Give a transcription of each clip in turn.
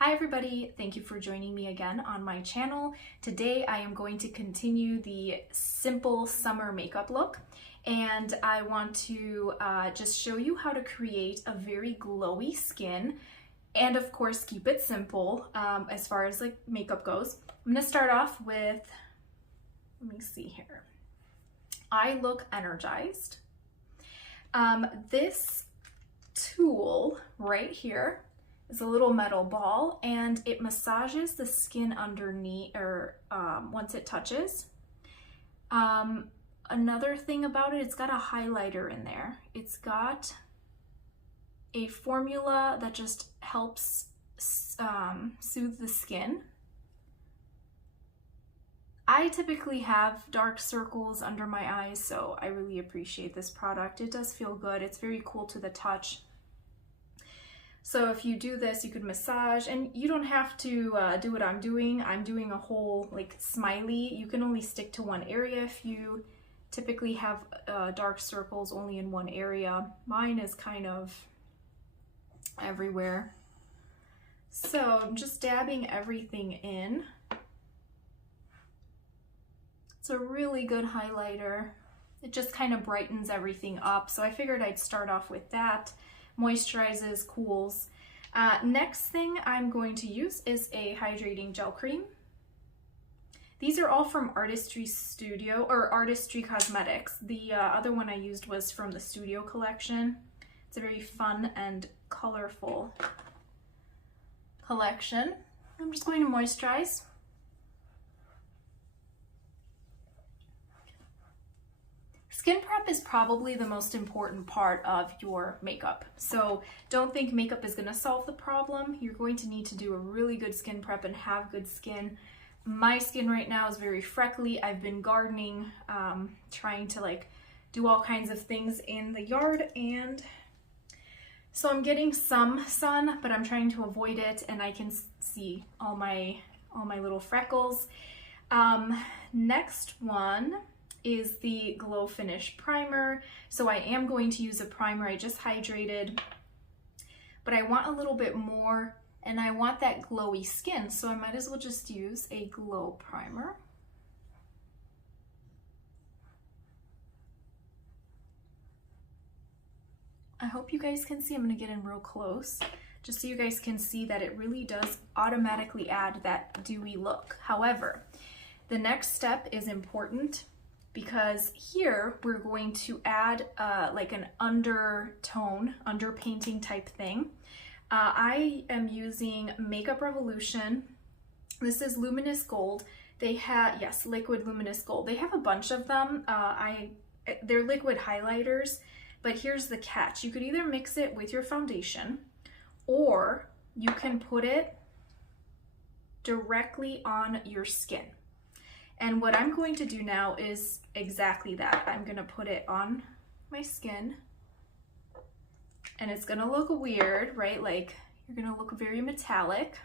Hi everybody, thank you for joining me again on my channel. Today I am going to continue the simple summer makeup look, and I want to just show you how to create a very glowy skin and of course keep it simple as far as like makeup goes. I'm going to start off with, let me see here. I look energized. This tool right here is a little metal ball and it massages the skin underneath or once it touches. Another thing about it, it's got a highlighter in there. It's got a formula that just helps soothe the skin. I typically have dark circles under my eyes, so I really appreciate this product. It does feel good. It's very cool to the touch. So if you do this, you could massage, and you don't have to do what I'm doing. I'm doing a whole like smiley. You can only stick to one area if you typically have dark circles only in one area. Mine is kind of everywhere. So I'm just dabbing everything in. It's a really good highlighter. It just kind of brightens everything up. So I figured I'd start off with that. Moisturizes, cools. Next thing I'm going to use is a hydrating gel cream. These are all from Artistry Studio or Artistry Cosmetics. The other one I used was from the Studio collection. It's a very fun and colorful collection. I'm just going to moisturize. Skin prep is probably the most important part of your makeup. So don't think makeup is going to solve the problem. You're going to need to do a really good skin prep and have good skin. My skin right now is very freckly. I've been gardening, trying to like do all kinds of things in the yard, and so I'm getting some sun, but I'm trying to avoid it, and I can see all my little freckles. Next one is the Glow Finish Primer. So I am going to use a primer. I just hydrated, but I want a little bit more and I want that glowy skin, so I might as well just use a glow primer. I hope you guys can see. I'm going to get in real close just so you guys can see that it really does automatically add that dewy look. However, the next step is important, because here we're going to add like an undertone, underpainting type thing. I am using Makeup Revolution. This is Luminous Gold. They have, yes, Liquid Luminous Gold. They have a bunch of them. They're liquid highlighters, but here's the catch. You could either mix it with your foundation, or you can put it directly on your skin. And what I'm going to do now is exactly that. I'm gonna put it on my skin, and it's gonna look weird, right? Like you're gonna look very metallic.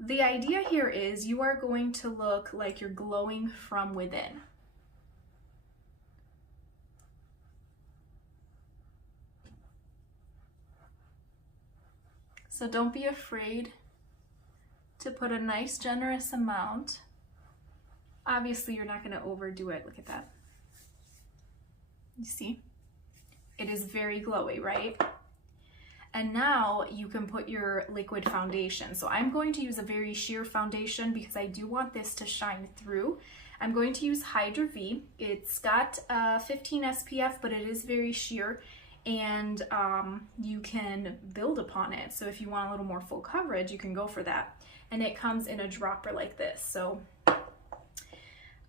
The idea here is you are going to look like you're glowing from within. So don't be afraid to put a nice generous amount. Obviously you're not going to overdo it. Look at that. You see? It is very glowy, right? And now you can put your liquid foundation. So I'm going to use a very sheer foundation because I do want this to shine through. I'm going to use Hydra V. It's got 15 SPF, but it is very sheer, and you can build upon it. So if you want a little more full coverage, you can go for that. And it comes in a dropper like this. So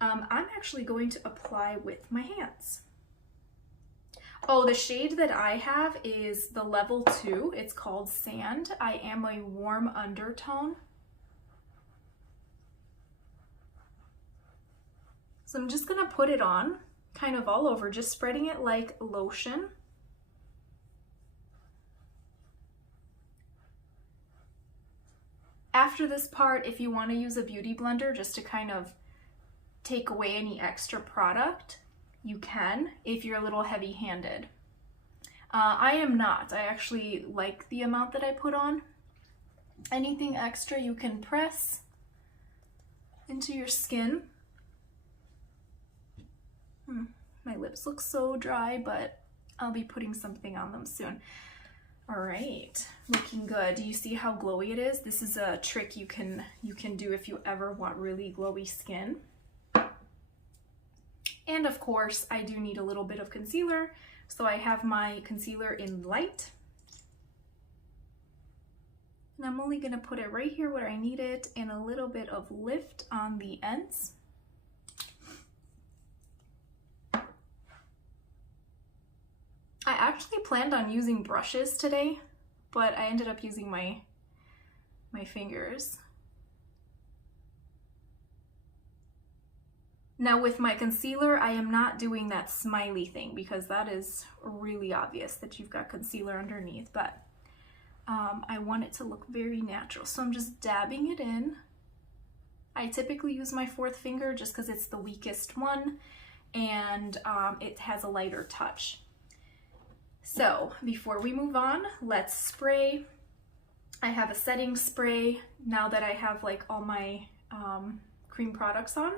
I'm actually going to apply with my hands. Oh, the shade that I have is the level 2. It's called Sand. I am a warm undertone. So I'm just gonna put it on kind of all over, just spreading it like lotion. After this part, if you want to use a beauty blender just to kind of take away any extra product, you can if you're a little heavy-handed. I am not. I actually like the amount that I put on. Anything extra you can press into your skin. My lips look so dry, but I'll be putting something on them soon. All right, looking good. Do you see how glowy it is? This is a trick you can do if you ever want really glowy skin. And of course, I do need a little bit of concealer. So I have my concealer in light. And I'm only gonna put it right here where I need it and a little bit of lift on the ends. I actually planned on using brushes today, but I ended up using my fingers. Now with my concealer, I am not doing that smiley thing because that is really obvious that you've got concealer underneath, but I want it to look very natural. So I'm just dabbing it in. I typically use my fourth finger just because it's the weakest one and it has a lighter touch. So before we move on, let's spray. I have a setting spray now that I have like all my cream products on.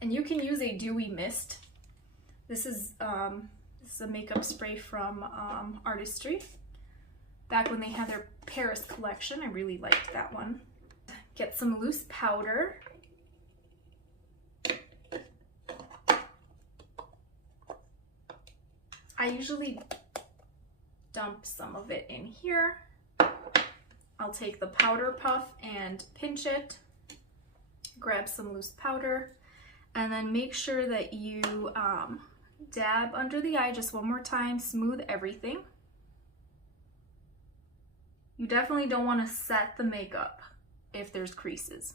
And you can use a dewy mist. This is a makeup spray from Artistry. Back when they had their Paris collection, I really liked that one. Get some loose powder. I usually dump some of it in here. I'll take the powder puff and pinch it, grab some loose powder, and then make sure that you dab under the eye just one more time, smooth everything. You definitely don't want to set the makeup if there's creases.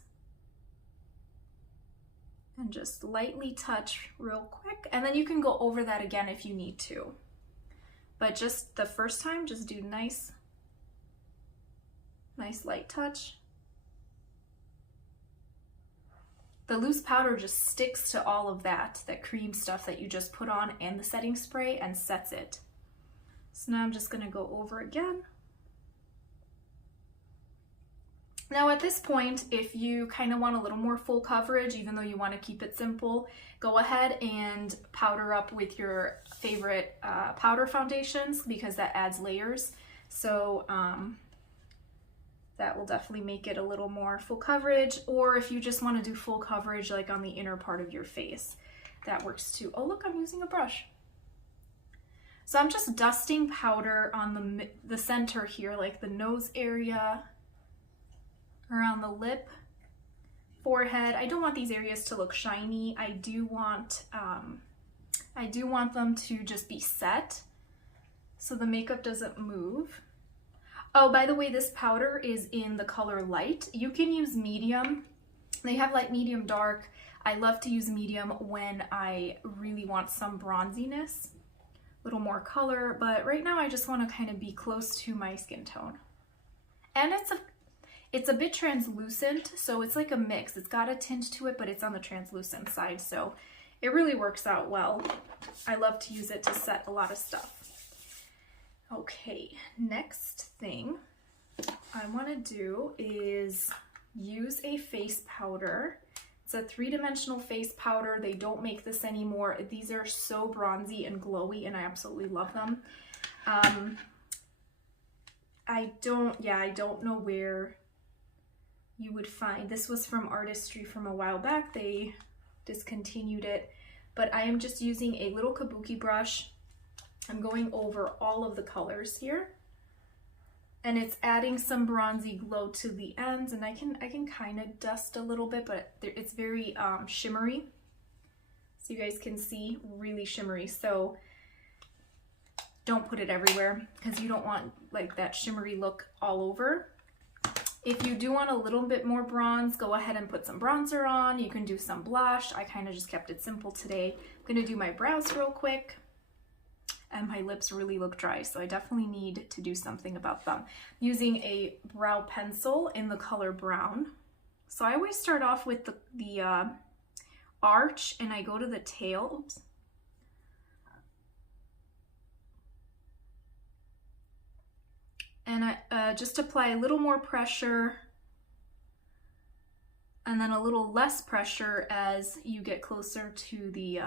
And just lightly touch real quick, and then you can go over that again if you need to. But just the first time, just do nice light touch. The loose powder just sticks to all of that cream stuff that you just put on and the setting spray and sets it. So now I'm just gonna go over again. Now at this point, if you kind of want a little more full coverage, even though you want to keep it simple, go ahead and powder up with your favorite powder foundations because that adds layers. So that will definitely make it a little more full coverage, or if you just want to do full coverage like on the inner part of your face, that works too. Oh look, I'm using a brush. So I'm just dusting powder on the center here, like the nose area, around the lip, forehead. I don't want these areas to look shiny. I do want them to just be set so the makeup doesn't move. Oh, by the way, this powder is in the color light. You can use medium. They have light, medium, dark. I love to use medium when I really want some bronziness, a little more color, but right now I just want to kind of be close to my skin tone. And it's a bit translucent, so it's like a mix. It's got a tint to it, but it's on the translucent side, so it really works out well. I love to use it to set a lot of stuff. Okay, next thing I want to do is use a face powder. It's a 3-dimensional face powder. They don't make this anymore. These are so bronzy and glowy, and I absolutely love them. I don't know where you would find. This was from Artistry from a while back. They discontinued it, but I am just using a little kabuki brush. I'm going over all of the colors here, and it's adding some bronzy glow to the ends, and I can kind of dust a little bit, but it's very shimmery, so you guys can see, really shimmery. So don't put it everywhere because you don't want like that shimmery look all over. If you do want a little bit more bronze, go ahead and put some bronzer on. You can do some blush. I kind of just kept it simple today. I'm gonna do my brows real quick. And my lips really look dry, so I definitely need to do something about them. I'm using a brow pencil in the color brown. So I always start off with the arch, and I go to the tail. Oops. And just apply a little more pressure and then a little less pressure as you get closer to the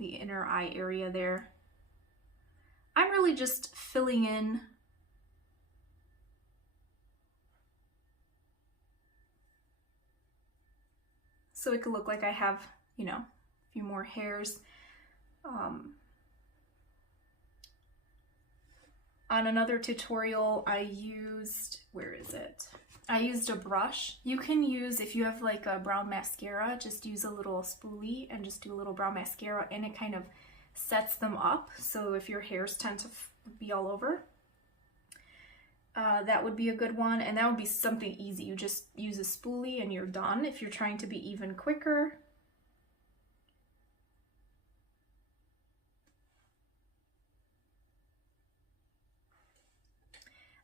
inner eye area there. I'm really just filling in so it could look like I have, you know, a few more hairs. On another tutorial, I used, where is it? I used a brush. You can use, if you have like a brown mascara, just use a little spoolie and just do a little brown mascara, and it kind of sets them up. So if your hairs tend to be all over, that would be a good one. And that would be something easy. You just use a spoolie and you're done. If you're trying to be even quicker,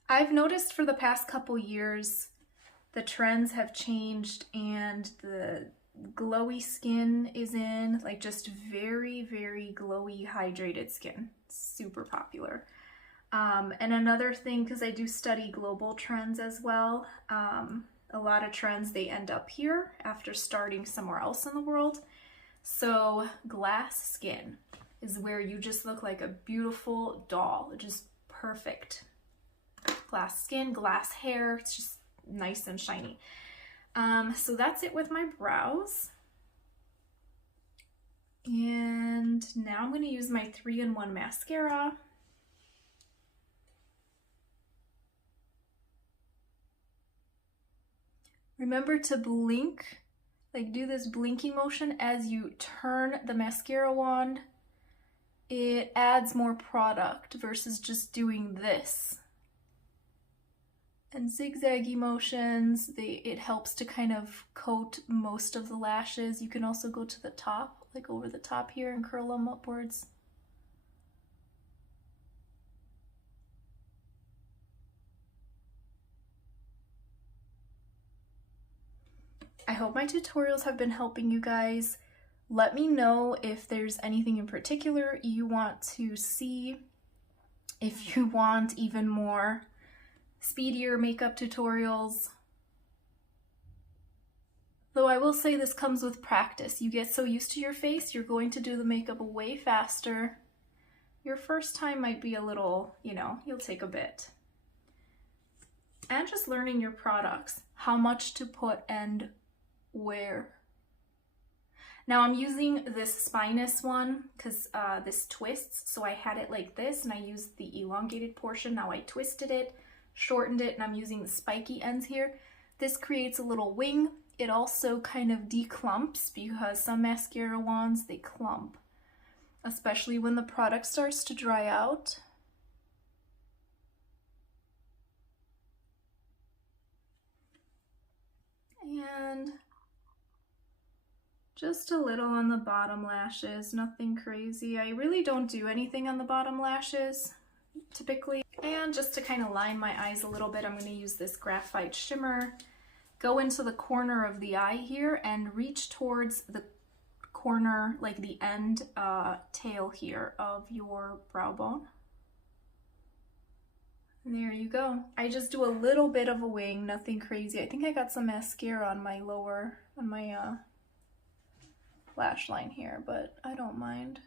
I've noticed for the past couple years, the trends have changed and the glowy skin is in, like just very, very glowy, hydrated skin. Super popular. And another thing, because I do study global trends as well, a lot of trends, they end up here after starting somewhere else in the world. So glass skin is where you just look like a beautiful doll, just perfect. Glass skin, glass hair, it's just nice and shiny. So that's it with my brows. And now I'm going to use my 3-in-1 mascara. Remember to blink, like do this blinking motion as you turn the mascara wand. It adds more product versus just doing this. And zigzaggy motions, it helps to kind of coat most of the lashes. You can also go to the top, like over the top here, and curl them upwards. I hope my tutorials have been helping you guys. Let me know if there's anything in particular you want to see, if you want even more speedier makeup tutorials. Though I will say this comes with practice. You get so used to your face, you're going to do the makeup way faster. Your first time might be a little, you know, you'll take a bit. And just learning your products, how much to put and where. Now I'm using this spinous one because this twists, so I had it like this and I used the elongated portion. Now I twisted it, shortened it, and I'm using the spiky ends here. This creates a little wing. It also kind of declumps because some mascara wands, they clump, especially when the product starts to dry out. And just a little on the bottom lashes, nothing crazy. I really don't do anything on the bottom lashes typically. And just to kind of line my eyes a little bit, I'm going to use this graphite shimmer. Go into the corner of the eye here and reach towards the corner, like the end tail here of your brow bone. And there you go. I just do a little bit of a wing, nothing crazy. I think I got some mascara on my lower, on my lash line here, but I don't mind.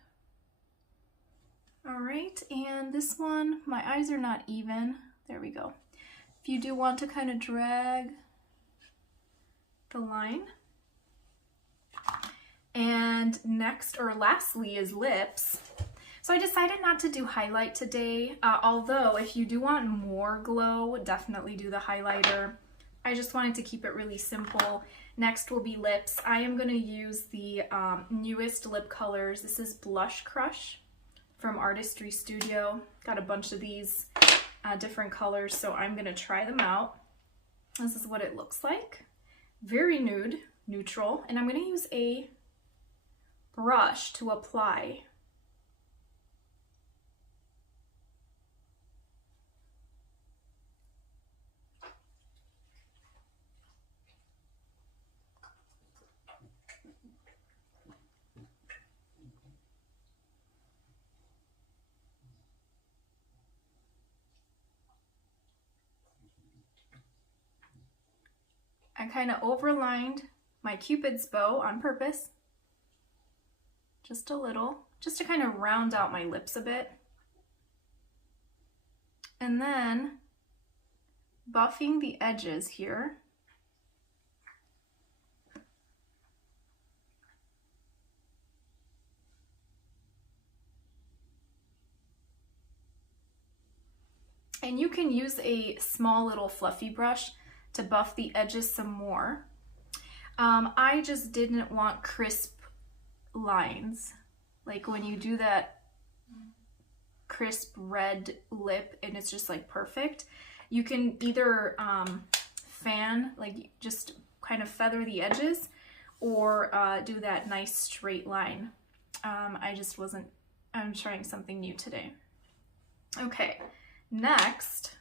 All right, and this one, my eyes are not even. There we go. If you do want to kind of drag the line. And next, or lastly, is lips. So I decided not to do highlight today, although if you do want more glow, definitely do the highlighter. I just wanted to keep it really simple. Next will be lips. I am going to use the newest lip colors. This is Blush Crush from Artistry Studio. Got a bunch of these different colors, so I'm going to try them out. This is what it looks like. Very nude, neutral, and I'm going to use a brush to apply. I kind of overlined my Cupid's bow on purpose. Just a little, just to kind of round out my lips a bit. And then buffing the edges here. And you can use a small little fluffy brush to buff the edges some more. I just didn't want crisp lines. Like when you do that crisp red lip and it's just like perfect. You can either fan, like just kind of feather the edges, or do that nice straight line. I'm trying something new today. Okay, next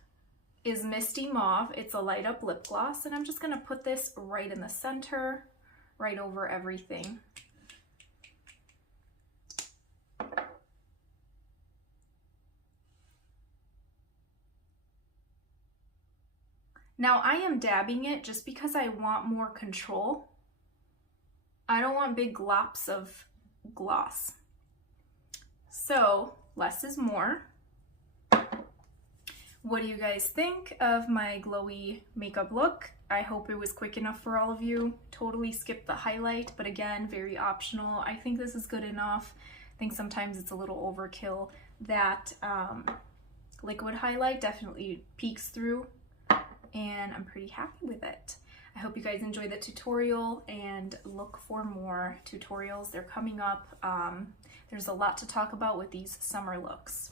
is Misty Mauve. It's a light up lip gloss, and I'm just gonna put this right in the center, right over everything. Now I am dabbing it just because I want more control. I don't want big glops of gloss. So less is more. What do you guys think of my glowy makeup look? I hope it was quick enough for all of you. Totally skipped the highlight, but again, very optional. I think this is good enough. I think sometimes it's a little overkill. That liquid highlight definitely peeks through, and I'm pretty happy with it. I hope you guys enjoyed the tutorial and look for more tutorials. They're coming up. There's a lot to talk about with these summer looks.